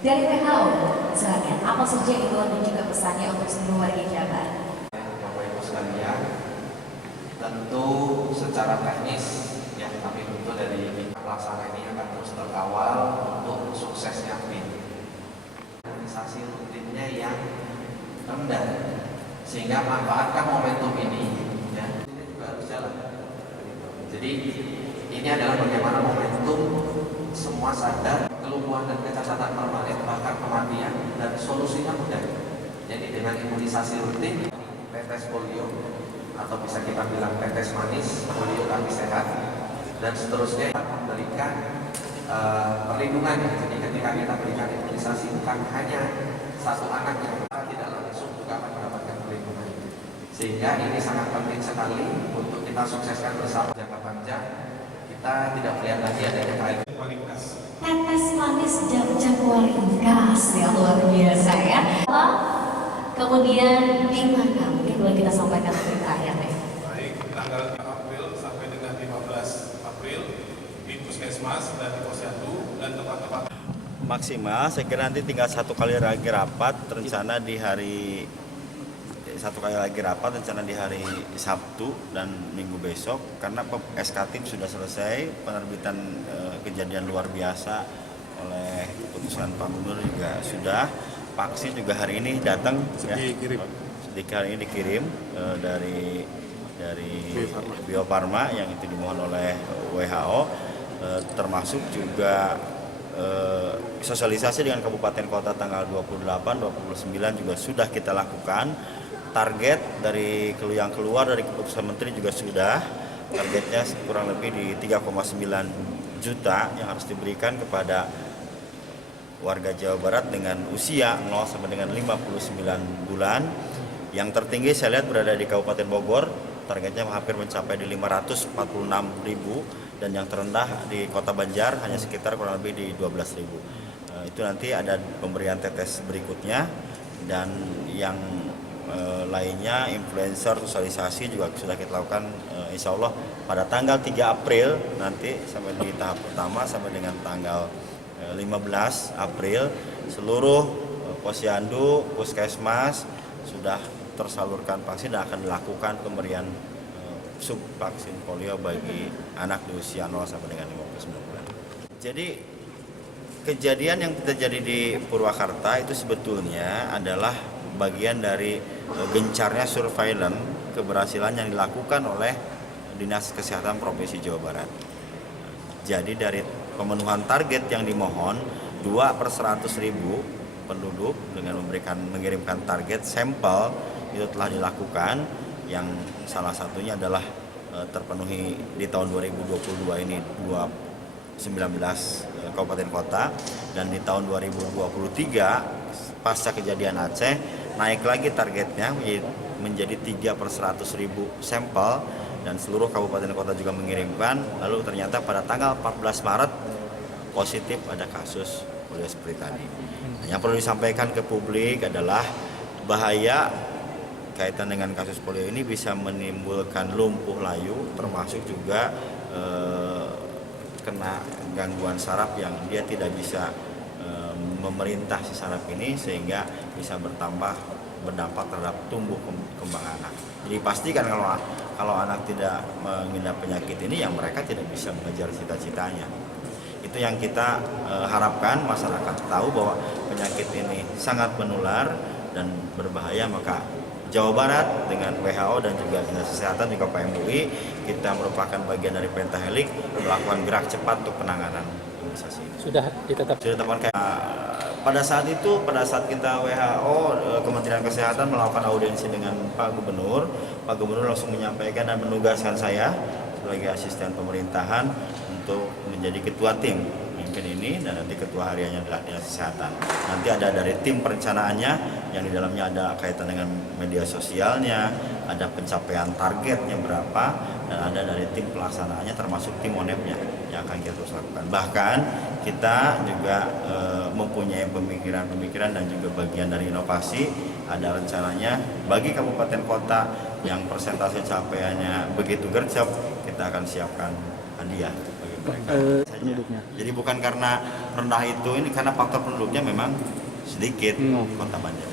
Dari WHO, silakan apa saja imbauan dan juga pesannya untuk seluruh warga Jabar? Bapak Ibu sekalian, tentu secara teknis ya, tapi tentu dari pelaksanaan ini akan terus terkawal untuk suksesnya PIN. Organisasi rutinnya yang rendah, sehingga manfaatkan momentum ini ya, ini juga harus jalan. Jadi ini adalah bagaimana momentum semua sadar kelumpuhan dan kecacatan permanen bahkan kematian, dan solusinya mudah. Jadi dengan imunisasi rutin, tetes polio atau bisa kita bilang tetes manis, polio kaki sehat, dan seterusnya memberikan perlindungan. Jadi ketika kita berikan imunisasi bukan hanya satu anak yang tidak langsung juga akan mendapatkan perlindungan. Sehingga ini sangat penting sekali untuk kita sukseskan bersama jangka panjang. Kita tidak melihat lagi adanya kualitas. Tetes manis jam-jam kualitas yang luar biasa ya. Kemudian di mana? Mungkin boleh kita sampaikan lebih terakhir deh. Baik, tanggal 4 April sampai dengan 15 April di Puskesmas dan di Posyandu dan tempat-tempat maksimal. Saya kira nanti tinggal satu kali lagi rapat rencana di hari Sabtu dan Minggu besok, karena SK tim sudah selesai, penerbitan kejadian luar biasa oleh keputusan Pak Gubernur juga sudah, vaksin juga hari ini datang ya, hari ini dikirim dari Bio Farma yang itu dimohon oleh WHO, termasuk juga sosialisasi dengan kabupaten kota tanggal 28, 29 juga sudah kita lakukan. Target dari yang keluar dari keputusan menteri juga sudah, targetnya kurang lebih di 3,9 juta yang harus diberikan kepada warga Jawa Barat dengan usia 0 sampai dengan 59 bulan. Yang tertinggi saya lihat berada di Kabupaten Bogor, targetnya hampir mencapai di 546.000, dan yang terendah di Kota Banjar hanya sekitar kurang lebih di 12.000. Itu nanti ada pemberian tetes berikutnya, dan yang lainnya influencer sosialisasi juga sudah kita lakukan, insya Allah pada tanggal 3 April nanti sampai di tahap pertama sampai dengan tanggal 15 April seluruh posyandu, puskesmas sudah tersalurkan vaksin dan akan dilakukan pemberian subvaksin polio bagi anak di usia 0 sampai dengan 59 bulan. Jadi kejadian yang terjadi di Purwakarta itu sebetulnya adalah bagian dari gencarnya surveillance keberhasilan yang dilakukan oleh Dinas Kesehatan Provinsi Jawa Barat. Jadi dari pemenuhan target yang dimohon 2/100.000 penduduk dengan mengirimkan target sampel itu telah dilakukan, yang salah satunya adalah terpenuhi di tahun 2022 ini 19 kabupaten kota, dan di tahun 2023 pasca kejadian Aceh naik lagi targetnya menjadi 3/100.000 sampel, dan seluruh kabupaten kota juga mengirimkan. Lalu ternyata pada tanggal 14 Maret positif ada kasus polio seperti tadi. Yang perlu disampaikan ke publik adalah bahaya kaitan dengan kasus polio ini bisa menimbulkan lumpuh layu, termasuk juga kena gangguan saraf yang dia tidak bisa memerintah si saraf ini, sehingga bisa berdampak terhadap tumbuh kembang anak. Jadi pastikan kalau anak tidak mengidap penyakit ini, yang mereka tidak bisa mengejar cita-citanya. Itu yang kita harapkan masyarakat tahu bahwa penyakit ini sangat menular dan berbahaya. Maka Jawa Barat dengan WHO dan juga Dinas Kesehatan juga PMUI, kita merupakan bagian dari Pentahelik melakukan gerak cepat untuk penanganan imunisasi. Sudah ditetapkan pada saat kita WHO, Kementerian Kesehatan melakukan audiensi dengan Pak Gubernur langsung menyampaikan dan menugaskan saya sebagai asisten pemerintahan untuk menjadi ketua tim pemimpin ini, dan nanti ketua hariannya adalah Dinas Kesehatan. Nanti ada dari tim perencanaannya yang di dalamnya ada kaitan dengan media sosialnya, ada pencapaian targetnya berapa, dan ada dari tim pelaksanaannya termasuk tim ONEP-nya yang akan kita terus lakukan. Bahkan kita juga mempunyai pemikiran dan juga bagian dari inovasi. Ada rencananya bagi kabupaten kota yang persentase capaiannya begitu gercep, kita akan siapkan hadiah bagi mereka saja. penduduknya. Jadi bukan karena rendah itu, ini karena faktor penduduknya memang sedikit Kota Banjar.